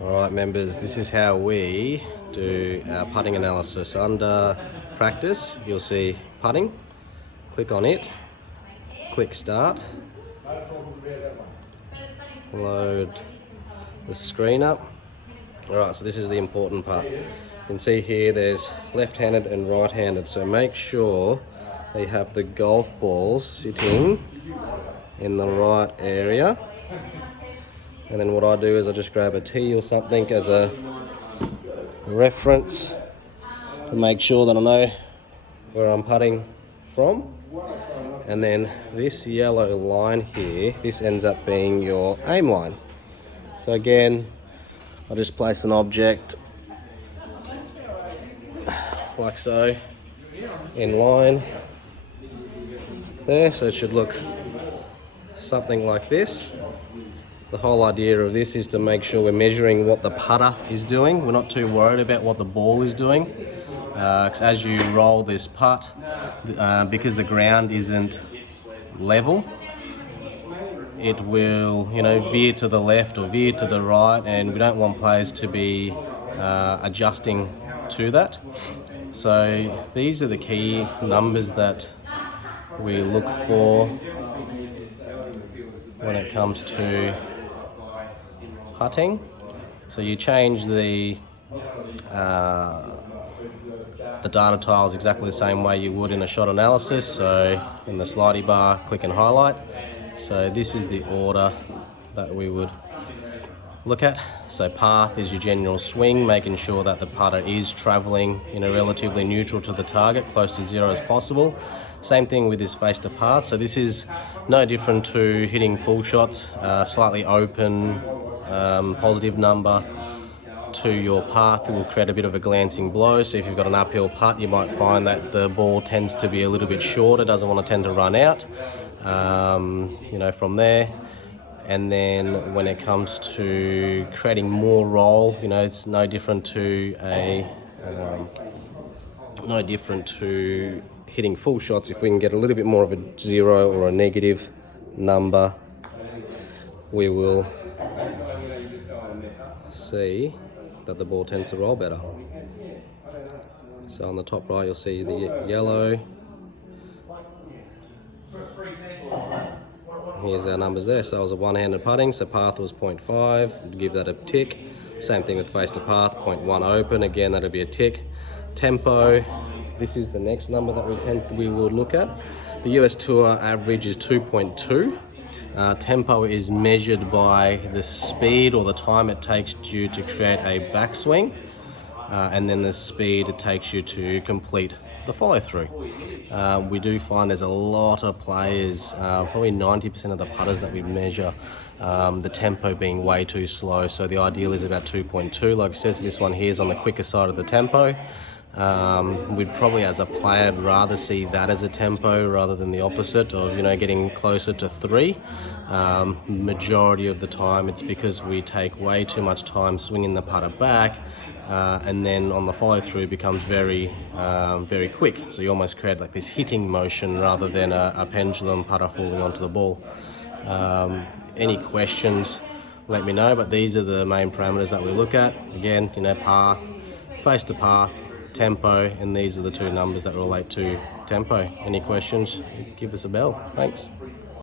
Alright members, this is how we do our putting analysis. Under practice, you'll see putting, click on it, click start, load the screen up. Alright, so this is the important part. You can see here there's left-handed and right-handed, so make sure they have the golf balls sitting in the right area. And then what I do is I just grab a tee or something as a reference to make sure that I know where I'm putting from. And then this yellow line here, this ends up being your aim line. So again, I just place an object like so in line there, so it should look something like this. The whole idea of this is to make sure we're measuring what the putter is doing. We're not too worried about what the ball is doing. Because as you roll this putt, because the ground isn't level, it will, veer to the left or veer to the right, and we don't want players to be adjusting to that. So these are the key numbers that we look for when it comes to putting. So you change the data tiles exactly the same way you would in a shot analysis. So in the slidey bar, click and highlight. So this is the order that we would look at. So path is your general swing, making sure that the putter is traveling relatively neutral to the target, close to zero as possible. Same thing with this face to path. So this is no different to hitting full shots, slightly open, positive number to your path. It will create a bit of a glancing blow. So if you've got an uphill putt, you might find that the ball tends to be a little bit shorter, doesn't want to tend to run out, from there. And then when it comes to creating more roll, it's no different to hitting full shots. If we can get a little bit more of a zero or a negative number, we will see that the ball tends to roll better. So on the top right, you'll see the yellow. Here's our numbers there. So that was a one-handed putting, so path was 0.5, give that a tick. Same thing with face to path, 0.1 open, again that'll be a tick. Tempo, this is the next number that we will look at. The US Tour average is 2.2. Tempo is measured by the speed or the time it takes you to create a backswing, and then the speed it takes you to complete the follow through. We do find there's a lot of players, probably 90% of the putters that we measure, the tempo being way too slow. So the ideal is about 2.2. Like I said, this one here is on the quicker side of the tempo. We'd probably, as a player, rather see that as a tempo rather than the opposite of getting closer to 3. Majority of the time it's because we take way too much time swinging the putter back, and then on the follow through it becomes very quick, so you almost create like this hitting motion rather than a pendulum putter falling onto the ball. Any questions, let me know, but these are the main parameters that we look at. Again, path, face to path, tempo, and these are the two numbers that relate to tempo. Any questions, give us a bell. Thanks.